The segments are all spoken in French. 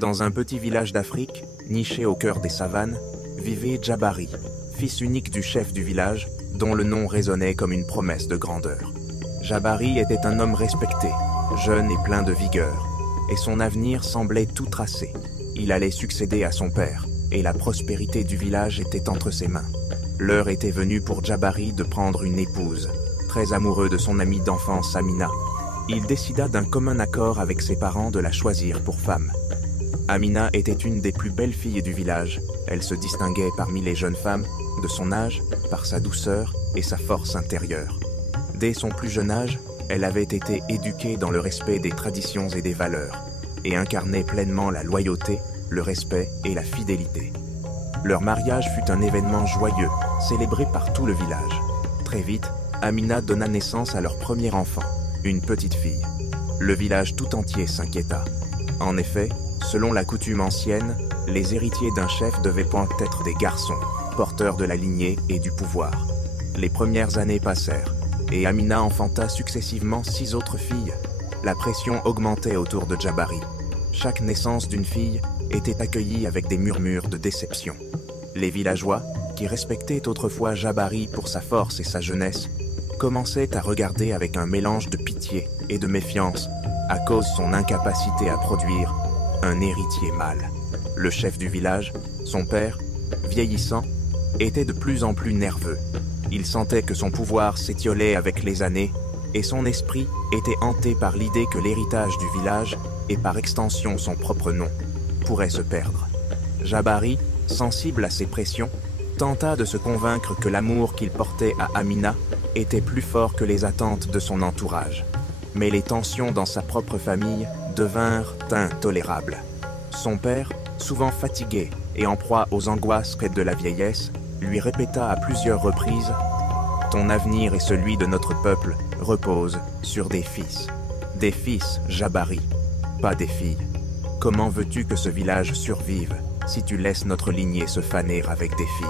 Dans un petit village d'Afrique, niché au cœur des savanes, vivait Djabari, fils unique du chef du village, dont le nom résonnait comme une promesse de grandeur. Djabari était un homme respecté, jeune et plein de vigueur, et son avenir semblait tout tracé. Il allait succéder à son père, et la prospérité du village était entre ses mains. L'heure était venue pour Djabari de prendre une épouse. Très amoureux de son amie d'enfance Amina, il décida d'un commun accord avec ses parents de la choisir pour femme. Amina était une des plus belles filles du village. Elle se distinguait parmi les jeunes femmes de son âge par sa douceur et sa force intérieure. Dès son plus jeune âge, elle avait été éduquée dans le respect des traditions et des valeurs, et incarnait pleinement la loyauté, le respect et la fidélité. Leur mariage fut un événement joyeux, célébré par tout le village. Très vite, Amina donna naissance à leur premier enfant, une petite fille. Le village tout entier s'inquiéta. En effet, selon la coutume ancienne, les héritiers d'un chef devaient point être des garçons, porteurs de la lignée et du pouvoir. Les premières années passèrent, et Amina enfanta successivement 6 autres filles. La pression augmentait autour de Djabari. Chaque naissance d'une fille était accueillie avec des murmures de déception. Les villageois, qui respectaient autrefois Djabari pour sa force et sa jeunesse, commençaient à regarder avec un mélange de pitié et de méfiance à cause de son incapacité à produire un héritier mâle. Le chef du village, son père, vieillissant, était de plus en plus nerveux. Il sentait que son pouvoir s'étiolait avec les années et son esprit était hanté par l'idée que l'héritage du village, et par extension son propre nom, pourrait se perdre. Djabari, sensible à ces pressions, tenta de se convaincre que l'amour qu'il portait à Amina était plus fort que les attentes de son entourage. Mais les tensions dans sa propre famille devinrent intolérables. Son père, souvent fatigué et en proie aux angoisses de la vieillesse, lui répéta à plusieurs reprises « Ton avenir et celui de notre peuple reposent sur des fils. Des fils, Djabari, pas des filles. Comment veux-tu que ce village survive si tu laisses notre lignée se faner avec des filles ?»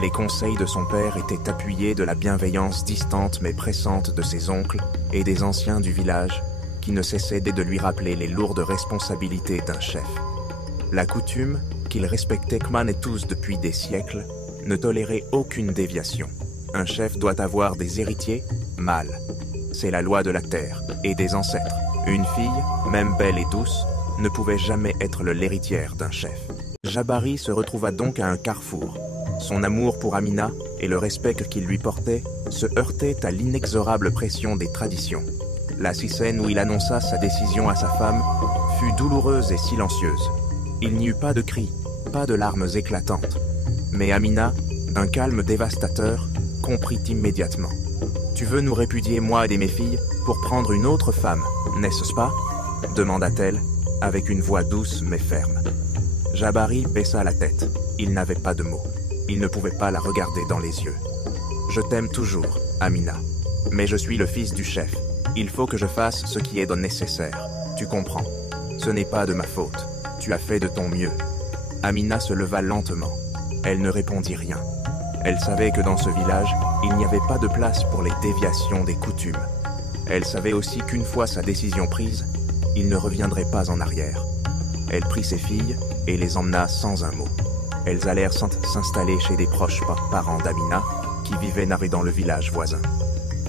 Les conseils de son père étaient appuyés de la bienveillance distante mais pressante de ses oncles et des anciens du village, qui ne cessaient de lui rappeler les lourdes responsabilités d'un chef. La coutume, qu'ils respectaient et tous depuis des siècles, ne tolérait aucune déviation. Un chef doit avoir des héritiers mâles. C'est la loi de la terre et des ancêtres. Une fille, même belle et douce, ne pouvait jamais être l'héritière d'un chef. Djabari se retrouva donc à un carrefour. Son amour pour Amina et le respect qu'il lui portait se heurtaient à l'inexorable pression des traditions. La scène où il annonça sa décision à sa femme fut douloureuse et silencieuse. Il n'y eut pas de cris, pas de larmes éclatantes. Mais Amina, d'un calme dévastateur, comprit immédiatement. « Tu veux nous répudier, moi et mes filles, pour prendre une autre femme, n'est-ce pas ?» demanda-t-elle, avec une voix douce mais ferme. Djabari baissa la tête. Il n'avait pas de mots. Il ne pouvait pas la regarder dans les yeux. « Je t'aime toujours, Amina. Mais je suis le fils du chef. Il faut que je fasse ce qui est nécessaire. Tu comprends. Ce n'est pas de ma faute. Tu as fait de ton mieux. » Amina se leva lentement. Elle ne répondit rien. Elle savait que dans ce village, il n'y avait pas de place pour les déviations des coutumes. Elle savait aussi qu'une fois sa décision prise, il ne reviendrait pas en arrière. Elle prit ses filles et les emmena sans un mot. Elles allèrent s'installer chez des proches parents d'Amina, qui vivaient dans le village voisin.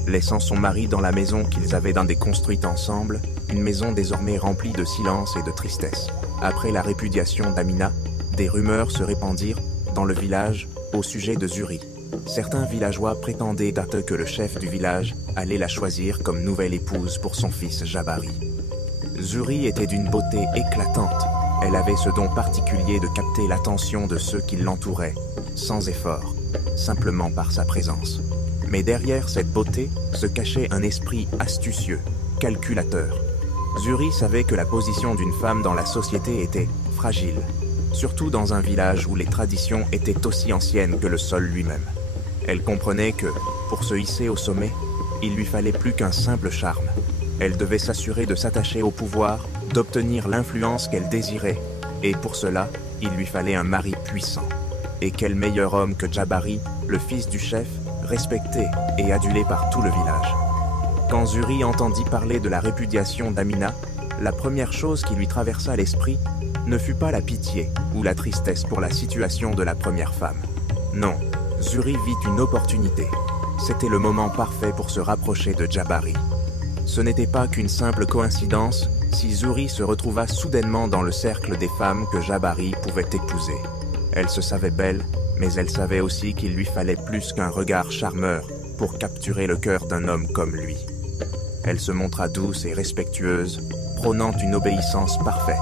Laissant son mari dans la maison qu'ils avaient construite ensemble, une maison désormais remplie de silence et de tristesse. Après la répudiation d'Amina, des rumeurs se répandirent dans le village au sujet de Zuri. Certains villageois prétendaient que le chef du village allait la choisir comme nouvelle épouse pour son fils Djabari. Zuri était d'une beauté éclatante. Elle avait ce don particulier de capter l'attention de ceux qui l'entouraient, sans effort, simplement par sa présence. Mais derrière cette beauté se cachait un esprit astucieux, calculateur. Zuri savait que la position d'une femme dans la société était fragile, surtout dans un village où les traditions étaient aussi anciennes que le sol lui-même. Elle comprenait que, pour se hisser au sommet, il lui fallait plus qu'un simple charme. Elle devait s'assurer de s'attacher au pouvoir, d'obtenir l'influence qu'elle désirait, et pour cela, il lui fallait un mari puissant. Et quel meilleur homme que Djabari, le fils du chef, respecté et adulé par tout le village. Quand Zuri entendit parler de la répudiation d'Amina, la première chose qui lui traversa l'esprit ne fut pas la pitié ou la tristesse pour la situation de la première femme. Non, Zuri vit une opportunité. C'était le moment parfait pour se rapprocher de Jabari. Ce n'était pas qu'une simple coïncidence si Zuri se retrouva soudainement dans le cercle des femmes que Jabari pouvait épouser. Elle se savait belle, mais elle savait aussi qu'il lui fallait plus qu'un regard charmeur pour capturer le cœur d'un homme comme lui. Elle se montra douce et respectueuse, prônant une obéissance parfaite.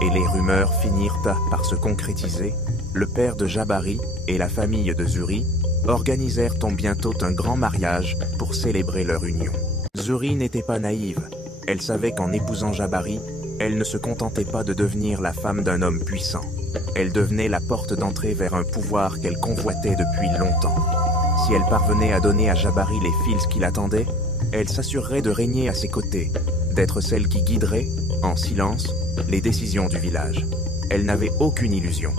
Et les rumeurs finirent par se concrétiser. Le père de Jabari et la famille de Zuri organisèrent bientôt un grand mariage pour célébrer leur union. Zuri n'était pas naïve. Elle savait qu'en épousant Jabari, elle ne se contentait pas de devenir la femme d'un homme puissant. Elle devenait la porte d'entrée vers un pouvoir qu'elle convoitait depuis longtemps. Si elle parvenait à donner à Jabari les fils qu'il attendait, elle s'assurerait de régner à ses côtés, d'être celle qui guiderait, en silence, les décisions du village. Elle n'avait aucune illusion.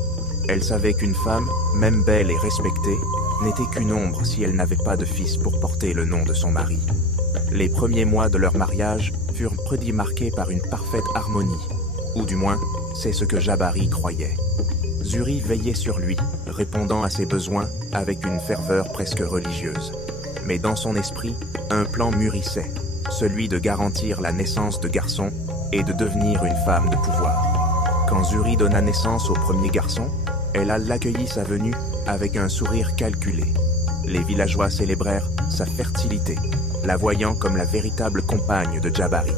Elle savait qu'une femme, même belle et respectée, n'était qu'une ombre si elle n'avait pas de fils pour porter le nom de son mari. Les premiers mois de leur mariage furent marqués par une parfaite harmonie, ou du moins, c'est ce que Jabari croyait. Zuri veillait sur lui, répondant à ses besoins avec une ferveur presque religieuse. Mais dans son esprit, un plan mûrissait, celui de garantir la naissance de garçons et de devenir une femme de pouvoir. Quand Zuri donna naissance au premier garçon, elle accueillit sa venue avec un sourire calculé. Les villageois célébrèrent sa fertilité, la voyant comme la véritable compagne de Jabari,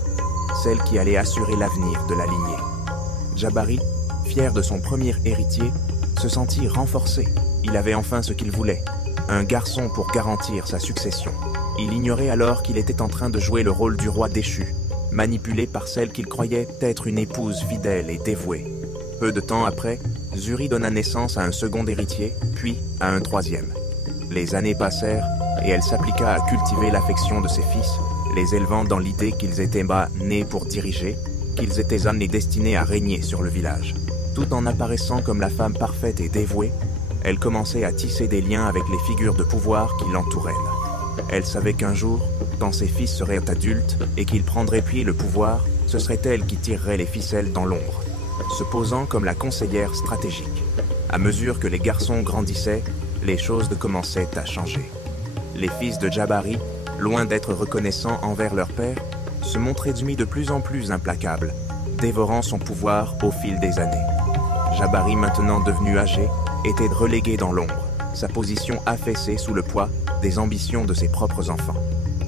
celle qui allait assurer l'avenir de la lignée. Jabari, fier de son premier héritier, se sentit renforcé. Il avait enfin ce qu'il voulait, un garçon pour garantir sa succession. Il ignorait alors qu'il était en train de jouer le rôle du roi déchu, manipulé par celle qu'il croyait être une épouse fidèle et dévouée. Peu de temps après, Zuri donna naissance à un second héritier, puis à un troisième. Les années passèrent et elle s'appliqua à cultiver l'affection de ses fils, les élevant dans l'idée qu'ils étaient nés pour diriger, qu'ils étaient amenés destinés à régner sur le village. Tout en apparaissant comme la femme parfaite et dévouée, elle commençait à tisser des liens avec les figures de pouvoir qui l'entouraient. Elle savait qu'un jour, quand ses fils seraient adultes et qu'ils prendraient pied le pouvoir, ce serait elle qui tirerait les ficelles dans l'ombre, se posant comme la conseillère stratégique. À mesure que les garçons grandissaient, les choses commençaient à changer. Les fils de Jabari, loin d'être reconnaissants envers leur père, se montraient de plus en plus implacables, dévorant son pouvoir au fil des années. Jabari, maintenant devenu âgé, était relégué dans l'ombre, sa position affaissée sous le poids des ambitions de ses propres enfants.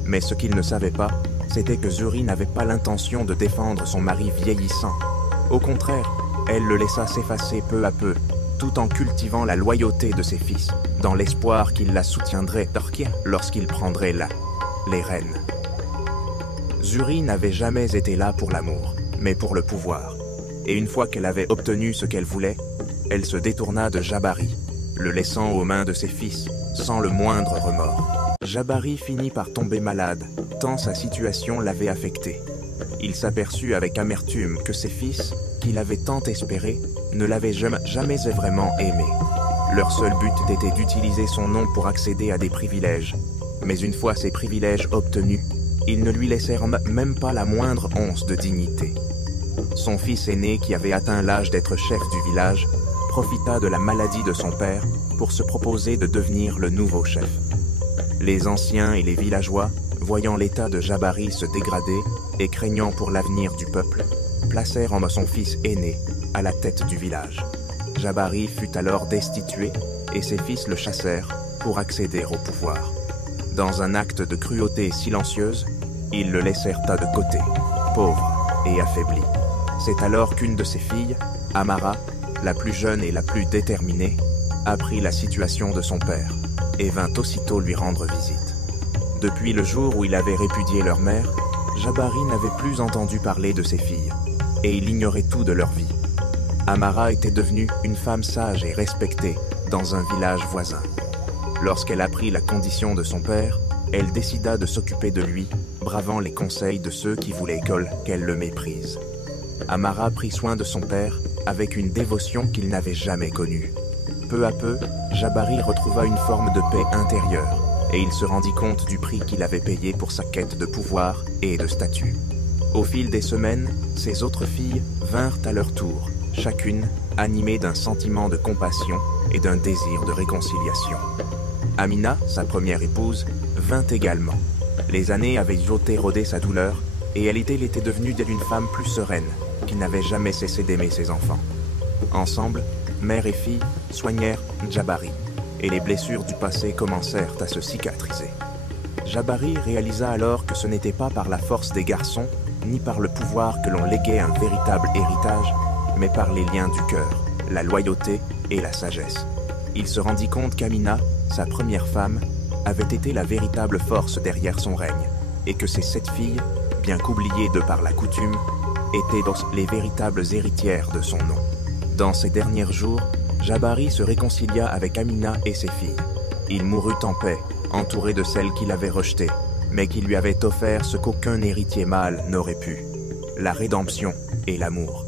Mais ce qu'il ne savait pas, c'était que Zuri n'avait pas l'intention de défendre son mari vieillissant. Au contraire, elle le laissa s'effacer peu à peu, tout en cultivant la loyauté de ses fils, dans l'espoir qu'il la soutiendrait lorsqu'il prendrait les rênes. Zuri n'avait jamais été là pour l'amour, mais pour le pouvoir. Et une fois qu'elle avait obtenu ce qu'elle voulait, elle se détourna de Jabari, le laissant aux mains de ses fils, sans le moindre remords. Jabari finit par tomber malade, tant sa situation l'avait affecté. Il s'aperçut avec amertume que ses fils, qu'il avait tant espéré, ne l'avaient jamais vraiment aimé. Leur seul but était d'utiliser son nom pour accéder à des privilèges. Mais une fois ces privilèges obtenus, ils ne lui laissèrent même pas la moindre once de dignité. Son fils aîné, qui avait atteint l'âge d'être chef du village, profita de la maladie de son père pour se proposer de devenir le nouveau chef. Les anciens et les villageois, voyant l'état de Jabari se dégrader et craignant pour l'avenir du peuple, placèrent son fils aîné à la tête du village. Jabari fut alors destitué et ses fils le chassèrent pour accéder au pouvoir. Dans un acte de cruauté silencieuse, ils le laissèrent de côté, pauvre et affaibli. C'est alors qu'une de ses filles, Amara, la plus jeune et la plus déterminée, apprit la situation de son père et vint aussitôt lui rendre visite. Depuis le jour où il avait répudié leur mère, Jabari n'avait plus entendu parler de ses filles, et il ignorait tout de leur vie. Amara était devenue une femme sage et respectée dans un village voisin. Lorsqu'elle apprit la condition de son père, elle décida de s'occuper de lui, bravant les conseils de ceux qui voulaient qu'elle le méprise. Amara prit soin de son père avec une dévotion qu'il n'avait jamais connue. Peu à peu, Jabari retrouva une forme de paix intérieure, et il se rendit compte du prix qu'il avait payé pour sa quête de pouvoir et de statut. Au fil des semaines, ses autres filles vinrent à leur tour, chacune animée d'un sentiment de compassion et d'un désir de réconciliation. Amina, sa première épouse, vint également. Les années avaient ôté rôder sa douleur, et elle était devenue d'elle une femme plus sereine, qui n'avait jamais cessé d'aimer ses enfants. Ensemble, mère et fille soignèrent Djabari, et les blessures du passé commencèrent à se cicatriser. Djabari réalisa alors que ce n'était pas par la force des garçons, ni par le pouvoir que l'on léguait un véritable héritage, mais par les liens du cœur, la loyauté et la sagesse. Il se rendit compte qu'Amina, sa première femme, avait été la véritable force derrière son règne, et que ses 7 filles, bien qu'oubliées de par la coutume, étaient les véritables héritières de son nom. Dans ses derniers jours, Djabari se réconcilia avec Amina et ses filles. Il mourut en paix, entouré de celles qu'il avait rejetées, mais qui lui avaient offert ce qu'aucun héritier mâle n'aurait pu, la rédemption et l'amour.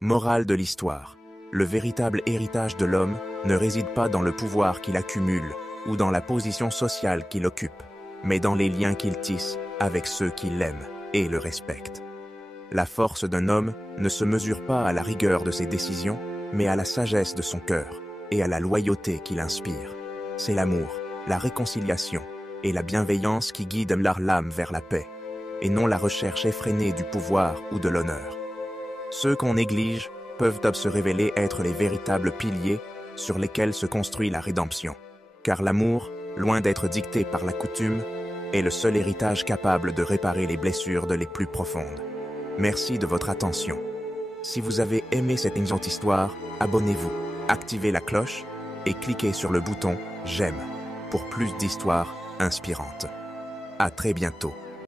Morale de l'histoire. Le véritable héritage de l'homme ne réside pas dans le pouvoir qu'il accumule ou dans la position sociale qu'il occupe, mais dans les liens qu'il tisse avec ceux qui l'aiment et le respectent. La force d'un homme ne se mesure pas à la rigueur de ses décisions, mais à la sagesse de son cœur et à la loyauté qu'il inspire. C'est l'amour, la réconciliation et la bienveillance qui guident l'âme vers la paix, et non la recherche effrénée du pouvoir ou de l'honneur. Ceux qu'on néglige peuvent se révéler être les véritables piliers sur lesquels se construit la rédemption, car l'amour, loin d'être dicté par la coutume, est le seul héritage capable de réparer les blessures de les plus profondes. Merci de votre attention. Si vous avez aimé cette histoire, abonnez-vous, activez la cloche et cliquez sur le bouton « J'aime » pour plus d'histoires inspirantes. À très bientôt.